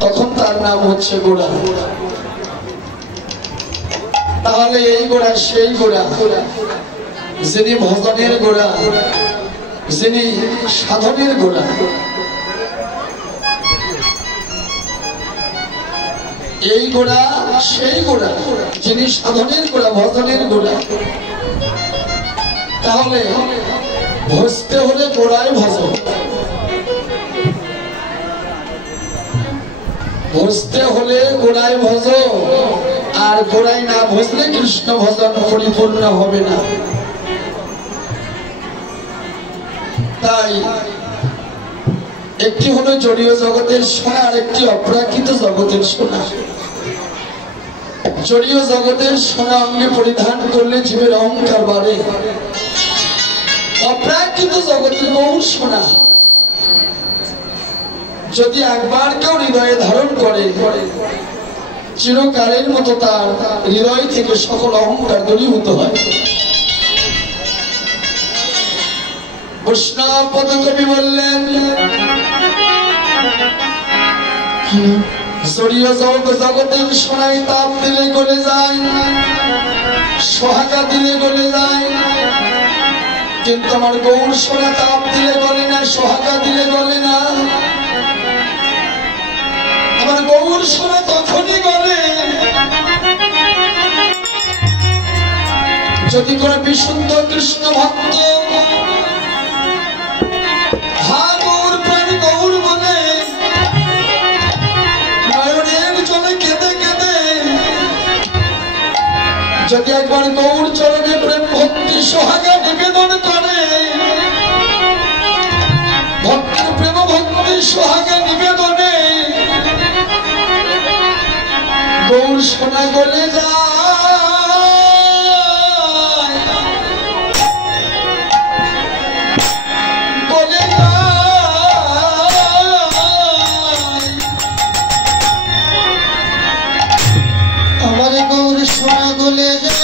তখন তার নাম হচ্ছে গোড়া। তাহলে এই গোড়া সেই গোড়া যিনি ভজনের গোড়া, যিনি সাধনের গোড়া। এই গোড়া সেই গোড়া যিনি সাধনের গোড়া, ভজনের গোড়া। তাহলে ভজতে হলে গোড়ায় ভজ, ভজতে হলে গোড়ায় ভজ। আর গোড়ায় না ভজলে কৃষ্ণ ভজন পরিপূর্ণ হবে না। তাই একটি হলো জড়ীয় জগতের সোনা, আর একটি অপ্রাকৃত জগতের সোনা। জড়ীয় জগতের সোনা অঙ্গে পরিধান করলে জীবের অহংকার বাড়ে। অপ্রাকৃত জগতের গৌর সোনা যদি একবার কেউ হৃদয়ে ধারণ করে, চিরকালের মতো তার হৃদয় থেকে সকল অহংকার দূরীভূত হয়। বৈষ্ণব পদকবি বললেন, জড়ীয় জগতের সোনায় তাপ দিলে গলে যায়, সোহাগা দিলে গলে যায়, কিন্তু আমার গৌর সোনা তাপ দিলে গলে না, সোহাগা দিলে গলে না। আমার গৌর সোনা তখনই গলে যদি কোনো বিশুদ্ধ কৃষ্ণ ভক্ত হা গৌর প্রাণ গৌর বলে নয়নের জলে কেঁদে কেঁদে যদি একবার গৌর চরণে প্রেম ভক্তি সোহাগা নিবেদন করে, ভক্তের প্রেম ভক্তি সোহাগা নিবেদনে গৌর সোনা গলে যায়। আমার গৌর সোনা গলে যায়,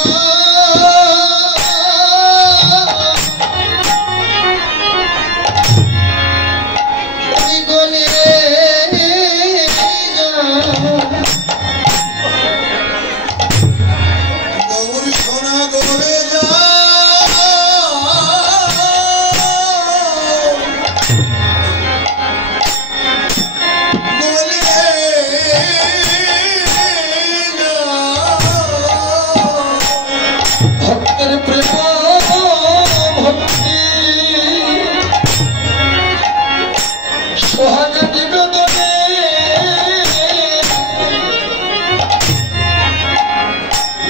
গলে গৌর সোনা গলে ভক্তের প্রেম ভক্তি সোহাগা নিবেদনে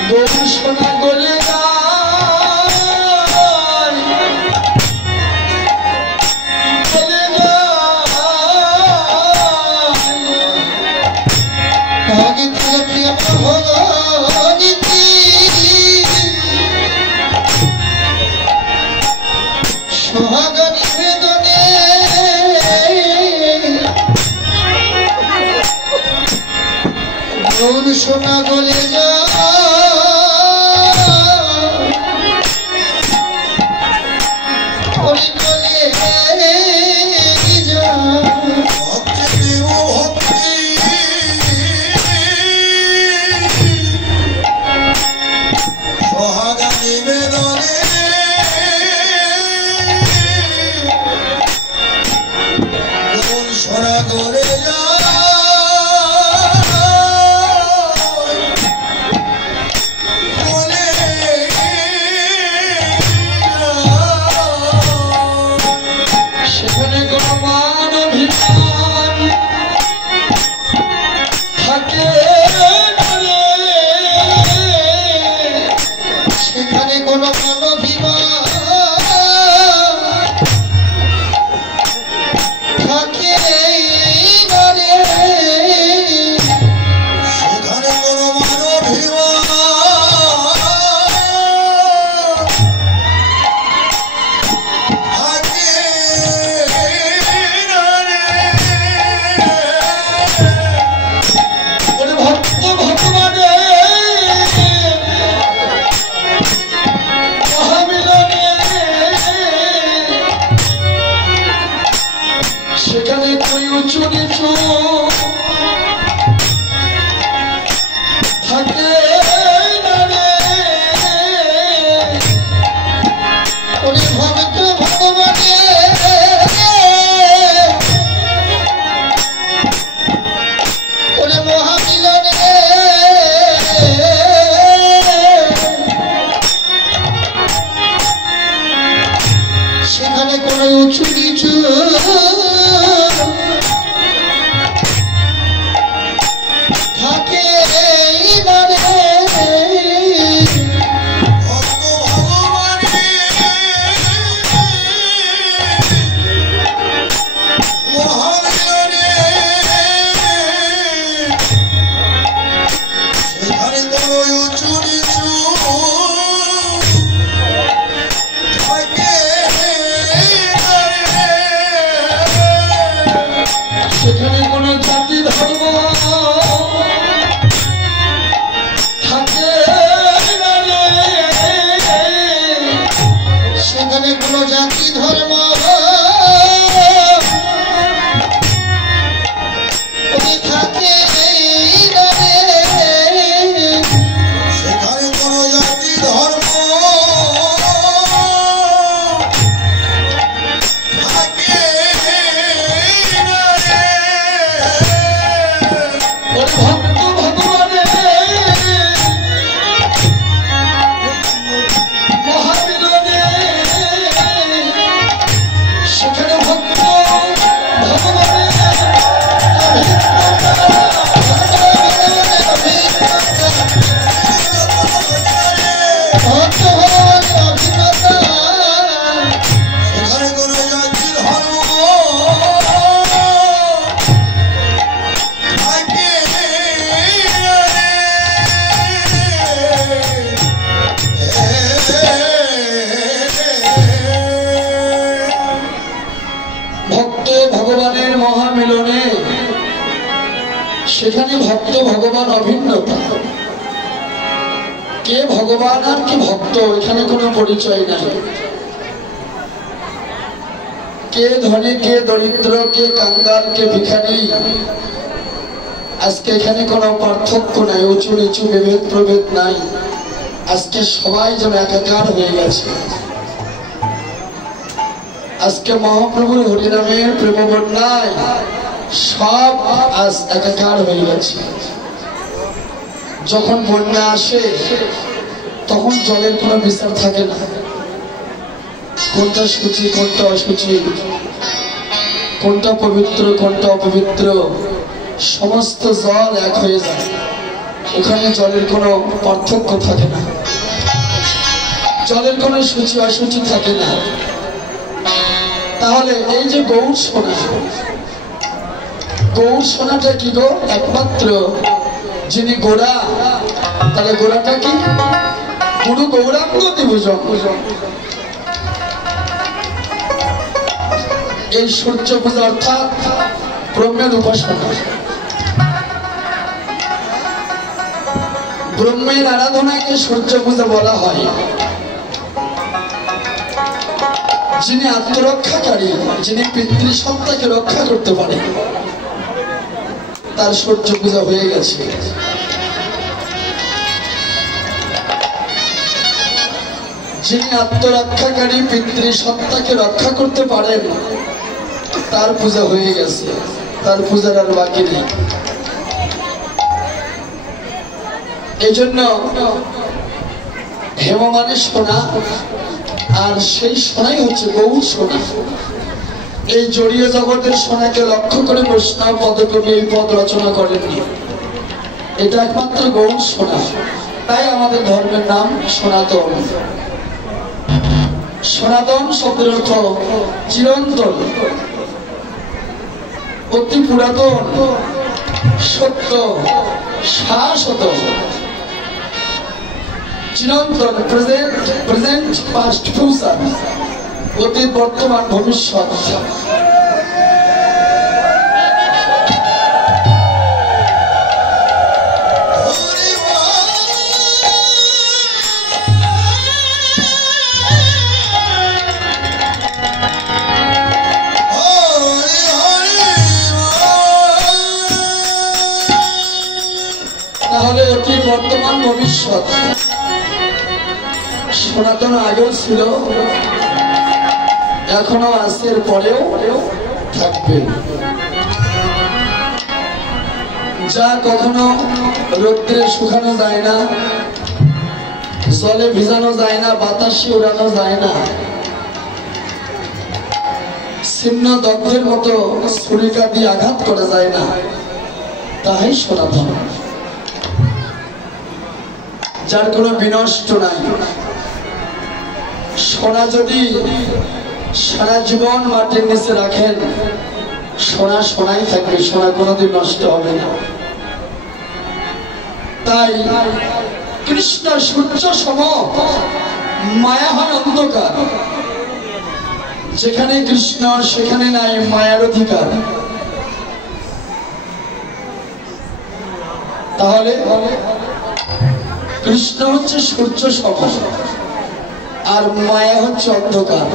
গৌর সোনা গলে যায়, গলে যায়। প্রিয় ভগনীতি সোহাগা নিবেদনে গৌর সোনা গলে যায়, গলে সোহাগা নিবেদনে গৌর সোনা গলে যায়। ভক্ত ভগবানের মহামিলনে সেখানে ভক্ত ভগবানের সেখানে কোনো যাচ্ছি ধর্ম থাকে ভক্ত ভগবানের মহামিলনে সেখানে ভক্ত ভগবান অভিন্নতা। কে ভগবান আর কি ভক্ত এখানে কোনো পরিচয় নাই। কে ধনী কে দরিদ্র কে কাঙ্গাল কে ভিখারি আজকে এখানে কোনো পার্থক্য নাই, উঁচু নিচু বিভেদ প্রভেদ নাই। আজকে সবাই যেন একাকার হয়ে গেছে। আজকে মহাপ্রভুর হরিনামের প্রেম বন্যায় সব আজ একাকার হয়ে গেছে। যখন বন্যা আসে তখন জলের কোনো বিচার থাকে না, কোনটা সূচি কোনটা অসুচি, কোনটা পবিত্র কোনটা অপবিত্র, সমস্ত জল এক হয়ে যায়। ওখানে জলের কোনো পার্থক্য থাকে না, জলের কোনো সূচি অসুচি থাকে না। তাহলে এই যে গৌর সোনা, গৌর সোনাটা কি গো? একমাত্র যিনি গোড়া, তাহলে গোড়াটা কি? গুরু গৌরাঙ্গ দিভুজন। এই সূর্য পূজা অর্থাৎ ব্রহ্মের উপাসনা, ব্রহ্মের আরাধনাকে সূর্য পূজা বলা হয়। যিনি আত্মরক্ষাকারী, যিনি পিতৃসত্তাকে রক্ষা করতে পারে, তার সূর্য পূজা হয়ে গেছে। যিনি আত্মরক্ষাকারী পিতৃসত্তাকে রক্ষা করতে পারেন, তার পূজা হয়ে গেছে, তার পূজার আর বাকি নেই। এই জন্য হেম মানে সোনা, আর সেই সোনাই হচ্ছে গৌর সোনা। এই জড়িয়ে জগতের সোনাকে লক্ষ্য করে বৈষ্ণব পদকবি এই পদ রচনা করেননি। এটা একমাত্র গৌর সোনা, তাই আমাদের ধর্মের নাম সনাতন। সনাতন শব্দের অর্থ চিরন্তন, অতি পুরাতন, সত্য, শাশ্বত, চিরন্তন, প্রেজেন্ট পাস্ট ফিউচার, অতীত বর্তমান ভবিষ্যৎ। তাহলে অতীত বর্তমান ভবিষ্যৎ সনাতন আগেও ছিল, এখনো আছে, পরেও থাকবে। যা কখনো রৌদ্রে শুকানো যায় না, জলে ভিজানো যায় না, বাতাসে উড়ানো যায় না, ছিন্ন দগ্ধের মতো ছুরিকা দিয়ে আঘাত করা যায় না, তাই সনাতন। যার কোনো বিনষ্ট নাই। সোনা যদি সারা জীবন মাটির নিচে রাখেন, সোনা সোনাই থাকবে, সোনা কোনোদিন নষ্ট হবে না। তাই কৃষ্ণ সূর্য সম, মায়া হয় অন্ধকার। যেখানে কৃষ্ণ সেখানে নাই মায়ার অধিকার। তাহলে কৃষ্ণ হচ্ছে সূর্য সম, আর মায়া হচ্ছে অন্ধকার।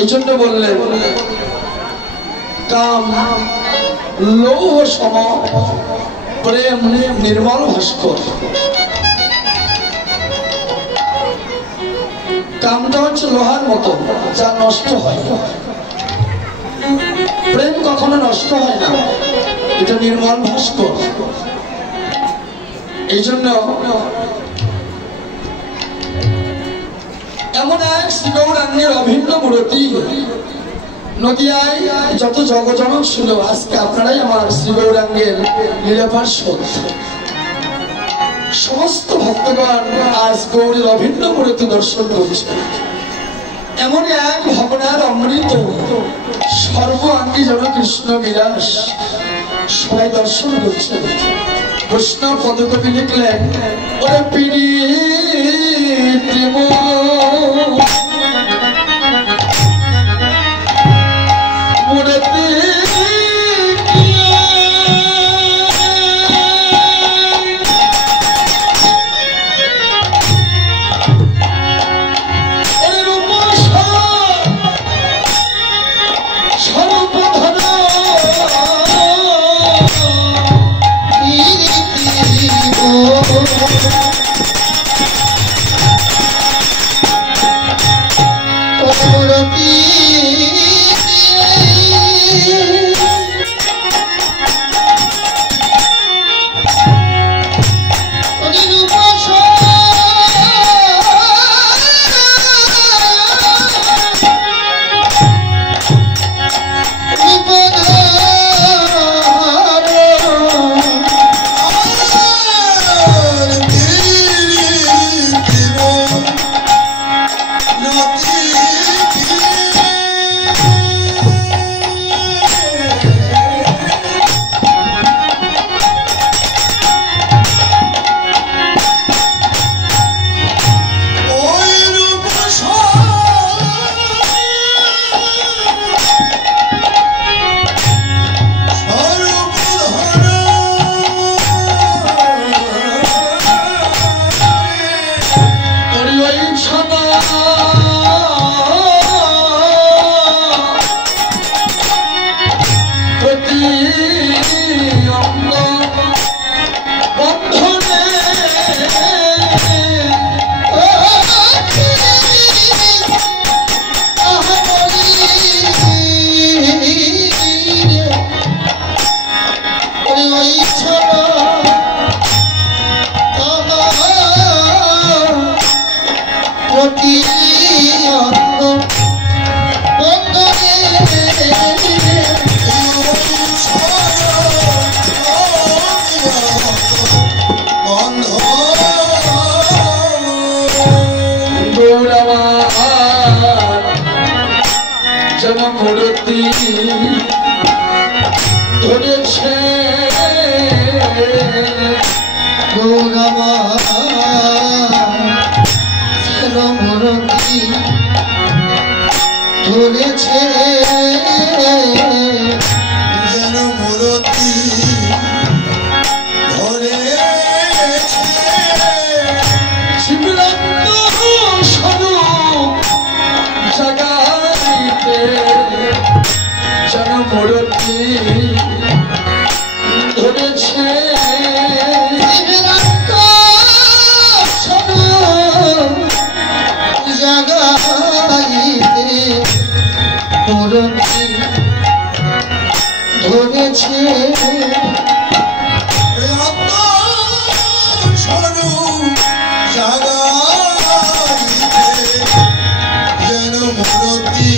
এই জন্য বললেন কাম লৌহ সম, প্রেম নির্মল ভাস্কর। কামটা হচ্ছে লোহার মতো, যা নষ্ট হয়। প্রেম কখনো নষ্ট হয় না। এটা নির্মল ভাস্কর। এই জন্য এমন এক শ্রী গৌরাঙ্গের অভিন্ন মূর্তি নদিয়ায় যত জগজনক ছিল, আজকে আপনারাই আমার শ্রী গৌরাঙ্গের লীলাপার্শ্বদ। সমস্ত ভক্তগণ আজ গৌরীর অভিন্ন মূর্তি দর্শন করছে। এমন এক ভাবনার অমৃত সর্বাঙ্গী যেন কৃষ্ণ বিলাস সবাই দর্শন করছে। বৈষ্ণব পদকবি লিখলেন, ওরে পীড়িত মূর্তি ধরেছে ধরেছে যেন মূর্তি ধরেছে শিবরত্ন স্বরূপ জাগাইতে যেন মূর্তি ধরেছে ধরেছে যেন মূর্তি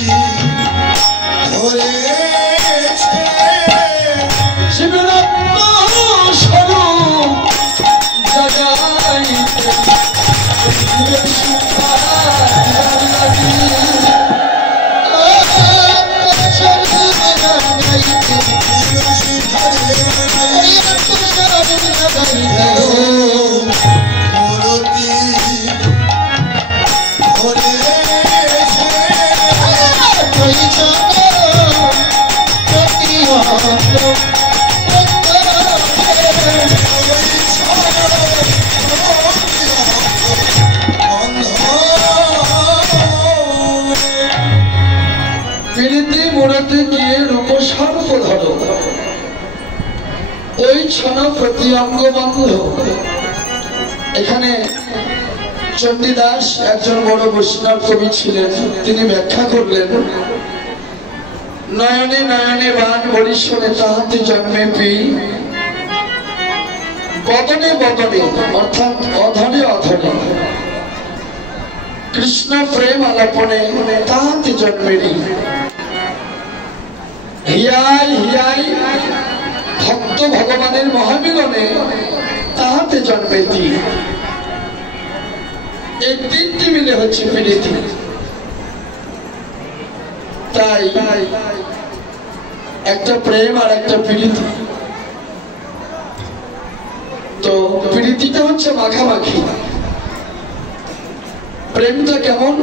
ধরেছে শিবরত্ন স্বরূপ জাগাইতে মূর্তি গিয়ে রূপসার ধরো ওই ছন প্রতি অঙ্গ বন্ধ। এখানে চণ্ডীদাস একজন বড় বৈষ্ণব কবি ছিলেন, তিনি ব্যাখ্যা করলেন, নয়নে নয়নে বান বরিশনে তাহাতে জন্মে পি বদনে বদনে অর্থাৎ অধরে অধরে কৃষ্ণ প্রেম আলাপনে তাহাতে জন্মেরি হিয়াই হিয়াই ভক্ত ভগবানের মহামিলনে তাহাতে জন্মেতি। এই তিনটি মিলে হচ্ছে প্রীতি। তাই একটা প্রেম আর একটা প্রীতি। তো প্রীতিটা হচ্ছে মাখামাখি, প্রেমটা কেমন,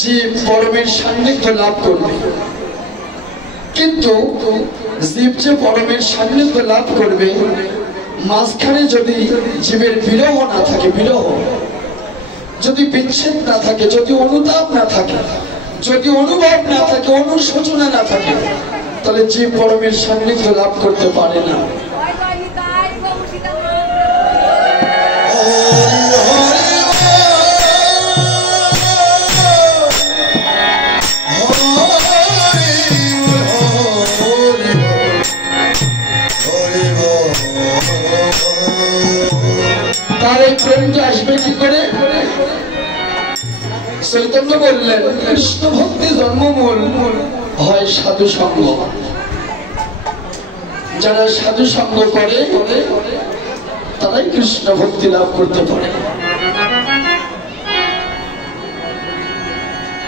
যে পরমের সান্নিধ্য লাভ করবে। কিন্তু জীব যে পরমের সান্নিধ্য লাভ করবে, মাঝখানে যদি জীবের বিরহ না থাকে, বিরহ যদি বিচ্ছেদ না থাকে, যদি অনুতাপ না থাকে, যদি অনুভব না থাকে, অনুশোচনা না থাকে, তাহলে জীব পরমের সান্নিধ্য লাভ করতে পারে না। তার এই প্রেমটা আসবে কি করে? চৈতন্য বললেন কৃষ্ণ ভক্তি জন্মমূল হয় সাধু সঙ্গ। যারা সাধু সঙ্গ করে তারাই কৃষ্ণ ভক্তি লাভ করতে পারে।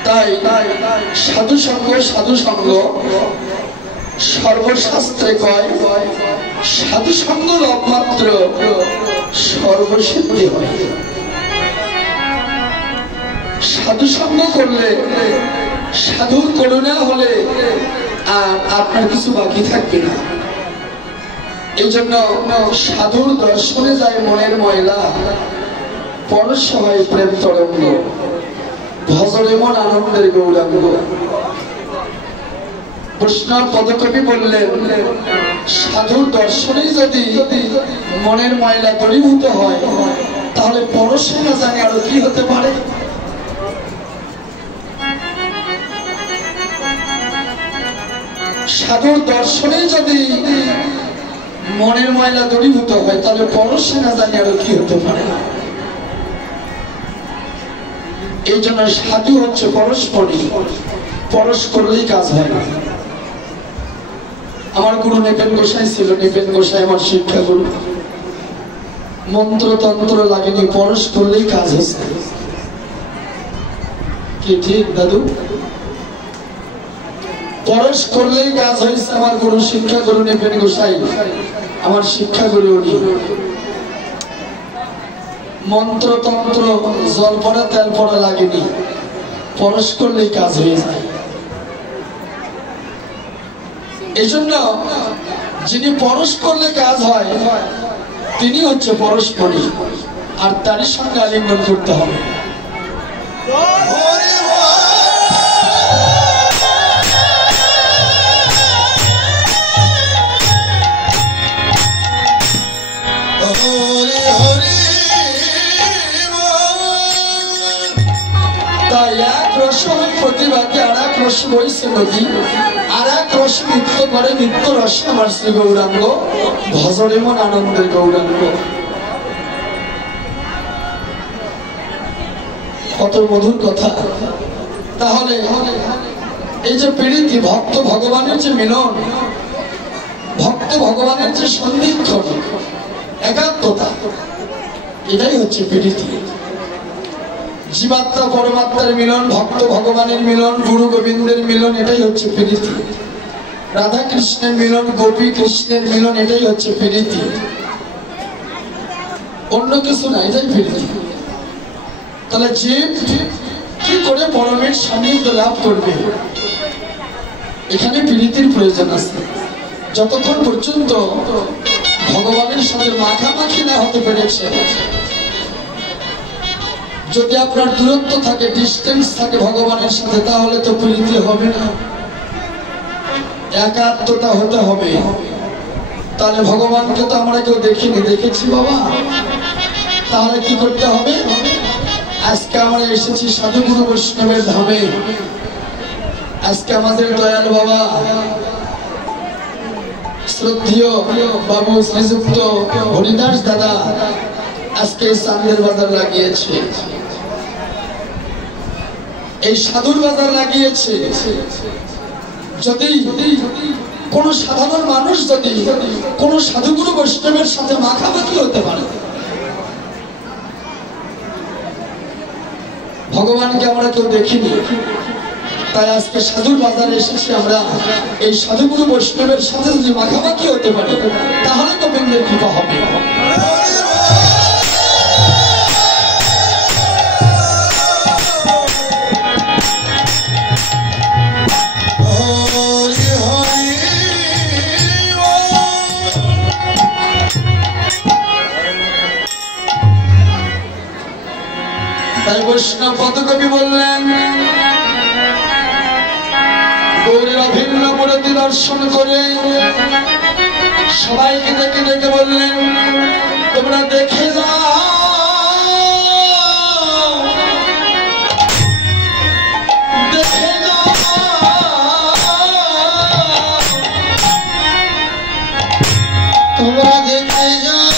তাই সাধু সঙ্গ সর্বশাস্ত্রে কয় সাধু সঙ্গ লাভ মাত্র সর্বসিদ্ধি হয়। সাধু সঙ্গ করলে, সাধুর করুণা হলে আর আপনার কিছু বাকি থাকবে না। এই জন্য সাধুর দর্শনে যায় মনের ময়লা, পরশ হয় প্রেম তরঙ্গ, ভজরে মন আনন্দের গৌরাঙ্গ। বৈষ্ণব পদকবি বললেন সাধুর দর্শনেই যদি মনের ময়লা দূরীভূত হয়, তাহলে পরশে না জানি আরো কি হতে পারে। সাধুর দর্শনেই যদি মনের ময়লা দূরীভূত হয়, তাহলে পরশে না জানি আরো কি হতে পারে। এই জন্য সাধু হচ্ছে পরস্পরই, পরশ করলেই কাজ হয় না। আমার গুরু নিপেন গোসাই ছিল, নিপেন গোসাই আমার শিক্ষা গুরু। মন্ত্র তন্ত্র লাগেনি, পরশ করলেই কাজ হচ্ছে। কি ঠিক দাদু? পরশ করলেই কাজ হয়েছে। আমার গুরু শিক্ষা গুরু নিপেন গোসাই, আমার শিক্ষা গুরু উনি। মন্ত্র তন্ত্র জল পড়া তেল পড়া লাগেনি, পরশ করলেই কাজ হয়ে যায়। এই জন্য যিনি পরশ করলে কাজ হয় তিনি হচ্ছে পরস্পরই, আর তারই সঙ্গে আলিঙ্গন করতে হবে। তাই এক রস প্রতিবাদে আর এক রস বইছে নদী, আর এক রস নৃত্য করে নিত্য রসে আমার শ্রী গৌরাঙ্গ, ভজরে মন আনন্দের গৌরাঙ্গ। কত মধুর কথা। তাহলে এই যে প্রীতি, ভক্ত ভগবানের যে মিলন, ভক্ত ভগবানের যে সন্ধিক্ষণ, একাত্মতা, এটাই হচ্ছে প্রীতি। জীবাত্মা পরমাত্মার মিলন, ভক্ত ভগবানের মিলন, গুরু গোবিন্দের মিলন, এটাই হচ্ছে প্রীতি। রাধা কৃষ্ণের মিলন, গোপী কৃষ্ণের মিলন, এটাই হচ্ছে প্রীতি, অন্য কিছু না, এটাই প্রীতি। তাহলে জীব কি করে পরমের সান্নিধ্য লাভ করবে? এখানে প্রীতির প্রয়োজন আছে। যতক্ষণ পর্যন্ত ভগবানের সাথে মাখামাখি না হতে পেরেছে, যদি আপনার দূরত্ব থাকে, ডিস্টেন্স থাকে ভগবানের সাথে, তাহলে তো প্রীতি হবে না, একাত্মতা হতে হবে। তাহলে ভগবানকে তো আমরা কেউ দেখিনি, দেখেছি বাবা, তাহলে কি করতে হবে? আজকে আমরা এসেছি সাধুগুরু বৈষ্ণবের ধামে। আজকে আমাদের দয়াল বাবা শ্রদ্ধেয় বাবু শ্রীযুক্ত হরিদাস দাদা আজকে চাঁদের বাজার লাগিয়েছে, এই সাধুর বাজার লাগিয়েছে। যদি কোন সাধারণ মানুষ যদি কোন সাধুগুরু বৈষ্ণবের সাথে মাখামাখি হতে পারে, ভগবানকে আমরা কেউ দেখিনি, তাই আজকে সাধুর বাজারে এসেছি আমরা। এই সাধুগুরু বৈষ্ণবের সাথে যদি মাখামাখি হতে পারে তাহলে গোবিন্দের কৃপা হবে। তাই বৈষ্ণব পদকবি বললেন, গৌরীর অভিন্ন মূর্তি দর্শন করে সবাইকে ডেকে ডেকে বললেন, তোমরা দেখে যাও, দেখে যাও, তোমরা দেখে যাও,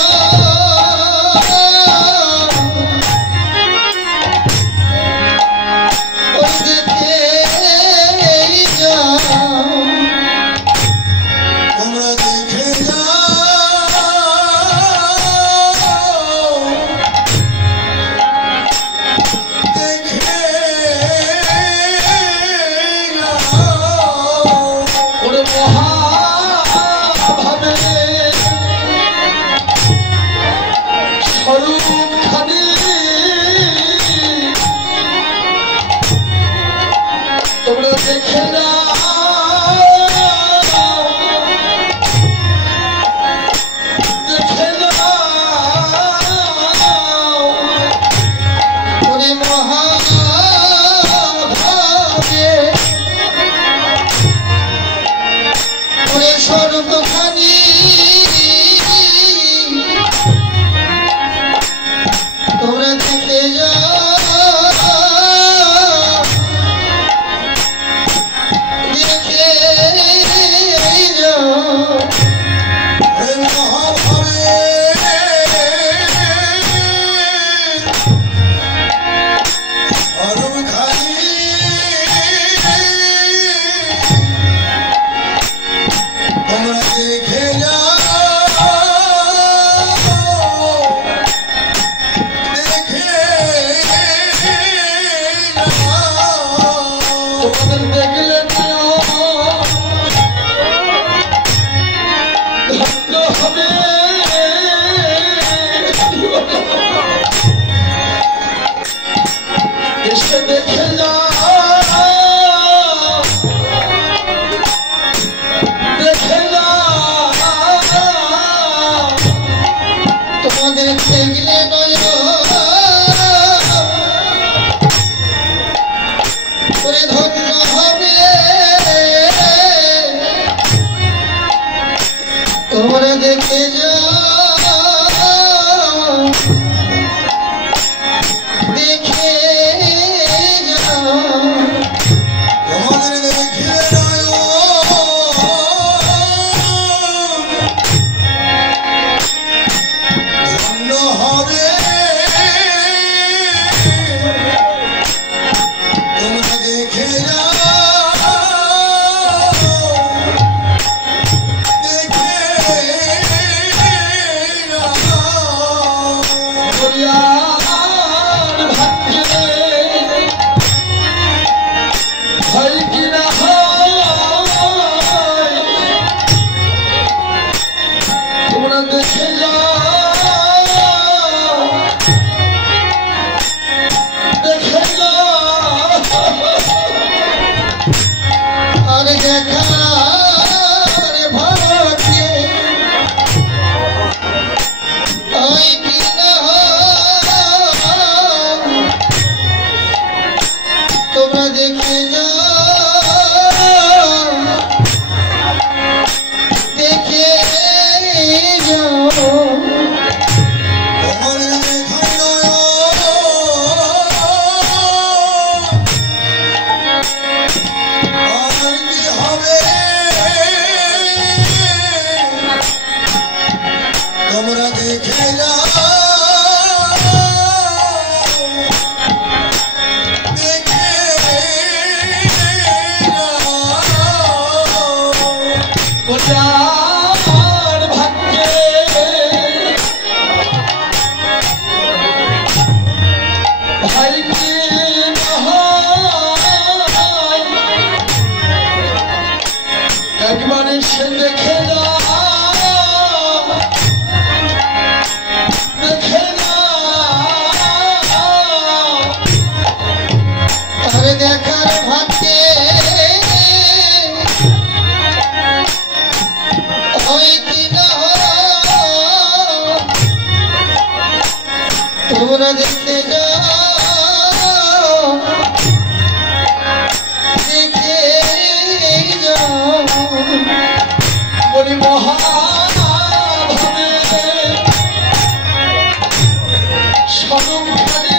তোমরা দেখে যাও দেখে যার ভাগ্যে ভাই কি একবার এসে দেখে যা দেখে যা তবে দেখার ভাগ্যে হয় কি না তোমরা দেখতে যাও দেখে যাও বলি মহাভাবে স্বরূপ খালি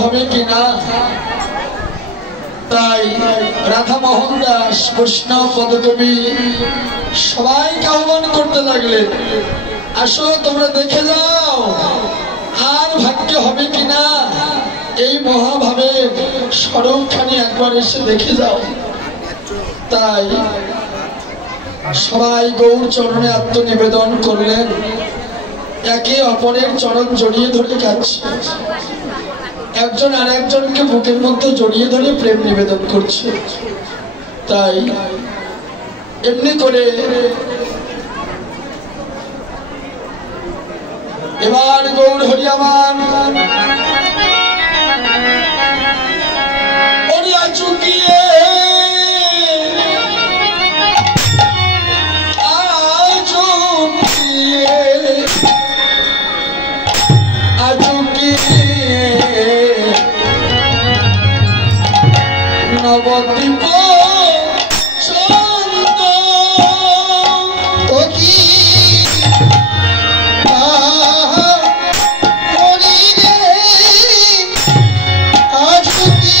হবে কিনা তাই রাধা মোহন দাস বৈষ্ণব পদকবি সবাইকে আহ্বান করতে লাগলেন, আসো তোমরা দেখে যাও আর ভাগ্য হবে কিনা এই মহাভাবে স্বরূপখানি একবার এসে দেখে যাও। তাই সবাই গৌর চরণে আত্মনিবেদন করলেন, একে অপরের চরণ জড়িয়ে ধরে যাচ্ছে, একজন আর একজনকে বুকের মধ্যে জড়িয়ে ধরে প্রেম নিবেদন করছে। তাই এমনি করে এবার গৌর হরিয়ামান ওরিয়া চুকিয়ে নবদ্বীপ চন্দ ওকি হরি রে আজুকি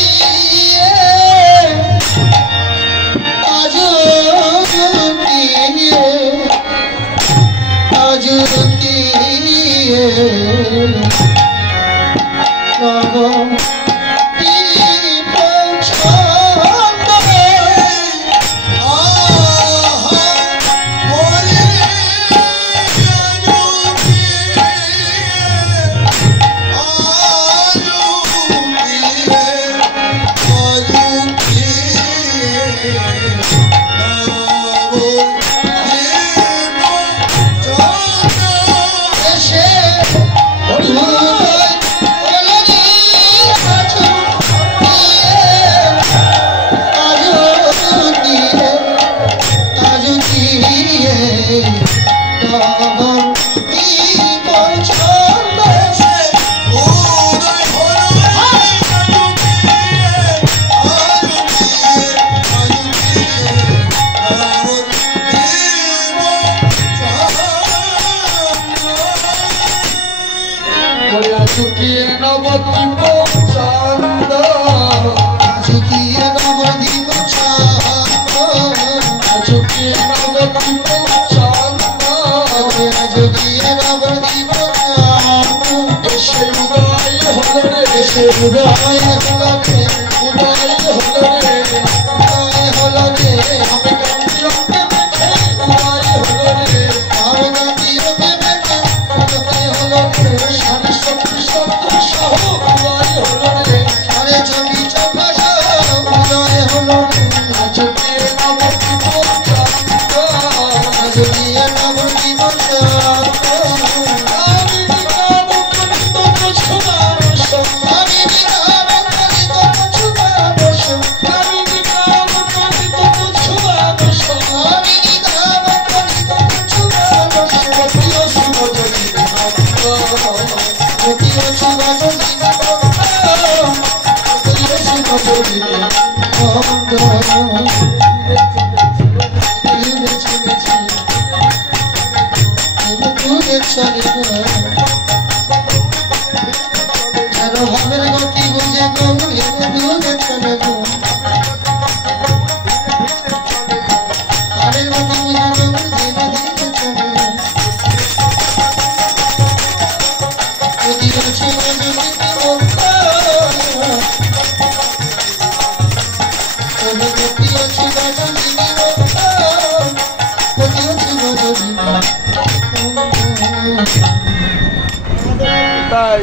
আজুকি নবদ্বীপ চন্দ আজুকিয়ে নবদ্বীপ চন্দ আজুকিয়ে নবদ্বীপ চন্দ আজুকিয়ে নবদ্বীপ চন্দ এসে উদয় হলো রে এসে উদয় হলো রে উদয় হলো রে উদয় হলো রে আমি কান্তিকে দেখে উদয় হলো রে আমি কান্তিকে দেখে উদয় হলো রে সারি শক্তি শক্তি সহ উদয় হলো রে আরে চন্ডী চন্দ্র সহ উদয় হলো রে আজুকিয়ে নবদ্বীপ চন্দ আজুকিয়ে নবদ্বীপ চন্দ আমি বিনা মুকুন্দ প্রসমান সঙ্গ আমি বিনা মুকুন্দ দূরে চলে গো যেন ভাবের গতি বুঝে গো হেলে দূরে চলে গো ভাবের গতি বুঝে গো ধীরে ধীরে চলে গো যদিও ছিল যদি বলতো যদিও ছিল যদি তাই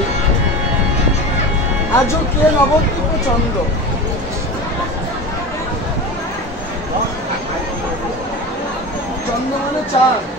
আজও কে নবদ্বীপ চন্দ্র চন্দ্র মানে চাঁদ